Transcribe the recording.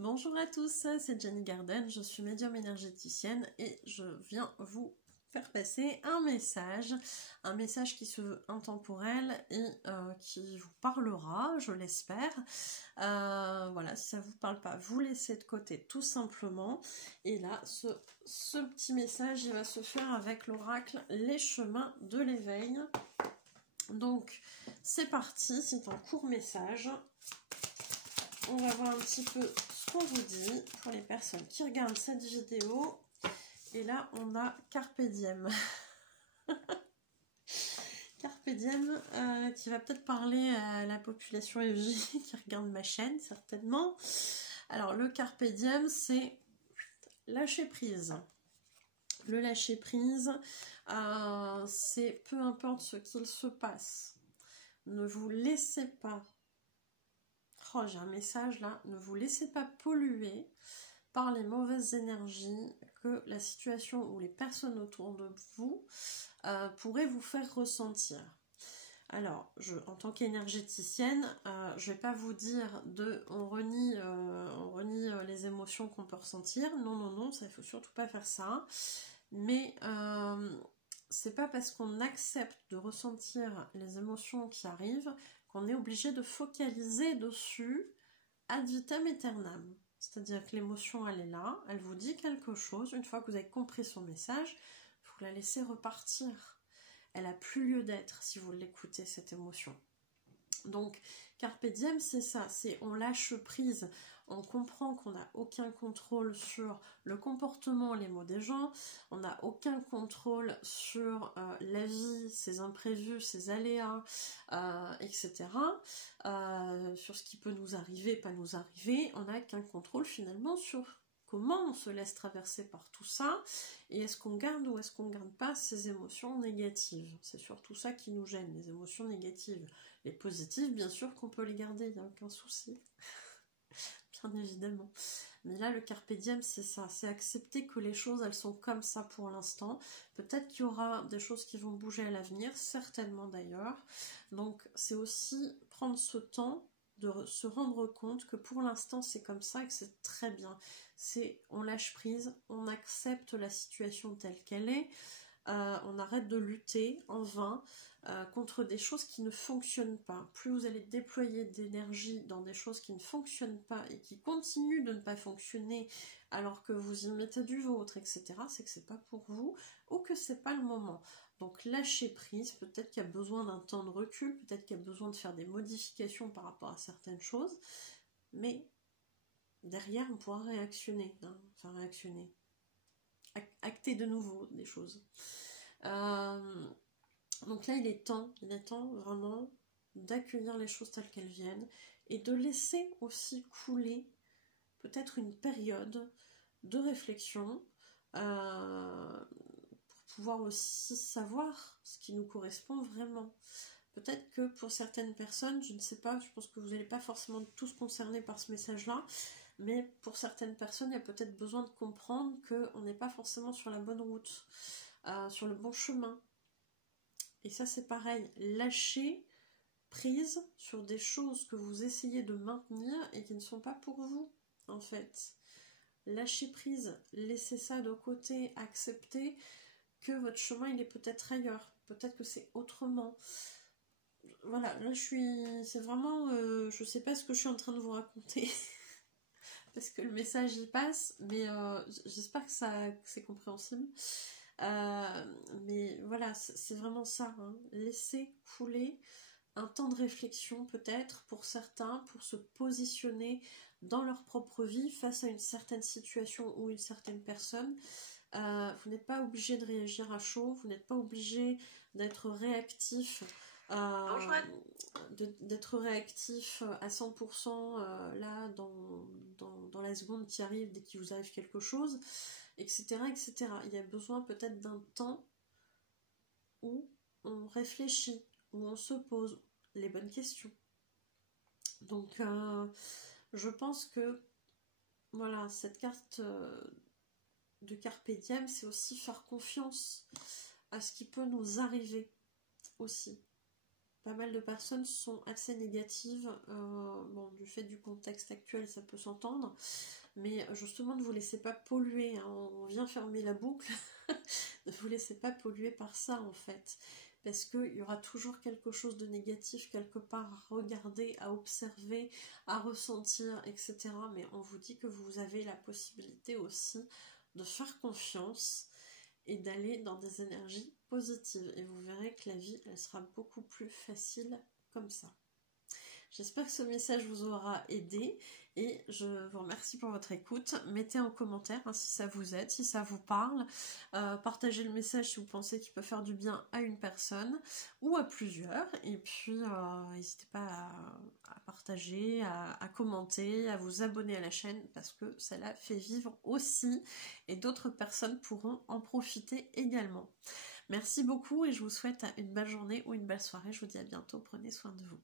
Bonjour à tous, c'est Jenny Garden, je suis médium énergéticienne et je viens vous faire passer un message qui se veut intemporel et qui vous parlera, je l'espère. Voilà, si ça ne vous parle pas, vous laissez de côté tout simplement. Et là, ce petit message, il va se faire avec l'oracle Les Chemins de l'éveil. Donc, c'est parti, c'est un court message. On va voir un petit peu ce qu'on vous dit pour les personnes qui regardent cette vidéo. Et là, on a Carpe Diem. Carpe Diem qui va peut-être parler à la population FJ qui regarde ma chaîne, certainement. Alors, le Carpe Diem, c'est lâcher prise. Le lâcher prise, c'est peu importe ce qu'il se passe. Ne vous laissez pas... Oh, j'ai un message là. Ne vous laissez pas polluer par les mauvaises énergies que la situation ou les personnes autour de vous pourraient vous faire ressentir. Alors, en tant qu'énergéticienne, je ne vais pas vous dire on renie les émotions qu'on peut ressentir. Non, non, non, ça, il ne faut surtout pas faire ça. Mais c'est pas parce qu'on accepte de ressentir les émotions qui arrivent qu'on est obligé de focaliser dessus ad vitam aeternam. C'est-à-dire que l'émotion, elle est là, elle vous dit quelque chose. Une fois que vous avez compris son message, vous la laissez repartir. Elle n'a plus lieu d'être si vous l'écoutez, cette émotion. Donc, Carpe Diem, c'est ça, c'est on lâche prise, on comprend qu'on n'a aucun contrôle sur le comportement, les mots des gens, on n'a aucun contrôle sur la vie, ses imprévus, ses aléas, etc. Sur ce qui peut nous arriver, pas nous arriver, on n'a qu'un contrôle finalement sur comment on se laisse traverser par tout ça, et est-ce qu'on garde ou est-ce qu'on ne garde pas ces émotions négatives. C'est surtout ça qui nous gêne, les émotions négatives. Les positives, bien sûr qu'on peut les garder, il n'y a aucun souci. Bien évidemment. Mais là, le Carpe Diem, c'est ça, c'est accepter que les choses, elles sont comme ça pour l'instant. Peut-être qu'il y aura des choses qui vont bouger à l'avenir, certainement d'ailleurs. Donc, c'est aussi prendre ce temps de se rendre compte que pour l'instant, c'est comme ça et que c'est très bien. On lâche prise, on accepte la situation telle qu'elle est, on arrête de lutter en vain contre des choses qui ne fonctionnent pas. Plus vous allez déployer d'énergie dans des choses qui ne fonctionnent pas et qui continuent de ne pas fonctionner alors que vous y mettez du vôtre, etc., c'est que c'est pas pour vous ou que c'est pas le moment. Donc lâchez prise, peut-être qu'il y a besoin d'un temps de recul, peut-être qu'il y a besoin de faire des modifications par rapport à certaines choses, mais derrière on pourra réactionner, enfin réactionner, acter de nouveau des choses. Donc là, il est temps vraiment d'accueillir les choses telles qu'elles viennent et de laisser aussi couler peut-être une période de réflexion pour pouvoir aussi savoir ce qui nous correspond vraiment. Peut-être que pour certaines personnes, je ne sais pas, je pense que vous n'allez pas forcément tous concernés par ce message-là, mais pour certaines personnes, il y a peut-être besoin de comprendre qu'on n'est pas forcément sur la bonne route, sur le bon chemin. Et ça, c'est pareil, lâcher prise sur des choses que vous essayez de maintenir et qui ne sont pas pour vous, en fait. Lâcher prise, laissez ça de côté, accepter que votre chemin, il est peut-être ailleurs, peut-être que c'est autrement. Voilà, là, c'est vraiment, je sais pas ce que je suis en train de vous raconter, parce que le message y passe, mais j'espère que c'est compréhensible. Mais voilà, c'est vraiment ça, hein. Laisser couler un temps de réflexion peut-être pour certains, pour se positionner dans leur propre vie face à une certaine situation ou une certaine personne. Vous n'êtes pas obligé de réagir à chaud, vous n'êtes pas obligé d'être réactif, d'être réactif à 100% là dans la seconde qui arrive dès qu'il vous arrive quelque chose, etc., etc. Il y a besoin peut-être d'un temps où on réfléchit, où on se pose les bonnes questions. Donc, je pense que voilà, cette carte de Carpe Diem, c'est aussi faire confiance à ce qui peut nous arriver aussi. pas mal de personnes sont assez négatives, bon, du fait du contexte actuel, ça peut s'entendre, mais justement, ne vous laissez pas polluer, hein, on vient fermer la boucle, ne vous laissez pas polluer par ça, en fait, parce qu'il y aura toujours quelque chose de négatif quelque part à regarder, à observer, à ressentir, etc. Mais on vous dit que vous avez la possibilité aussi de faire confiance et d'aller dans des énergies positives. Et vous verrez que la vie, elle sera beaucoup plus facile comme ça. J'espère que ce message vous aura aidé et je vous remercie pour votre écoute. Mettez en commentaire hein, si ça vous aide, si ça vous parle. Partagez le message si vous pensez qu'il peut faire du bien à une personne ou à plusieurs. Et puis, n'hésitez pas à partager, à commenter, à vous abonner à la chaîne parce que ça la fait vivre aussi et d'autres personnes pourront en profiter également. Merci beaucoup et je vous souhaite une belle journée ou une belle soirée. Je vous dis à bientôt. Prenez soin de vous.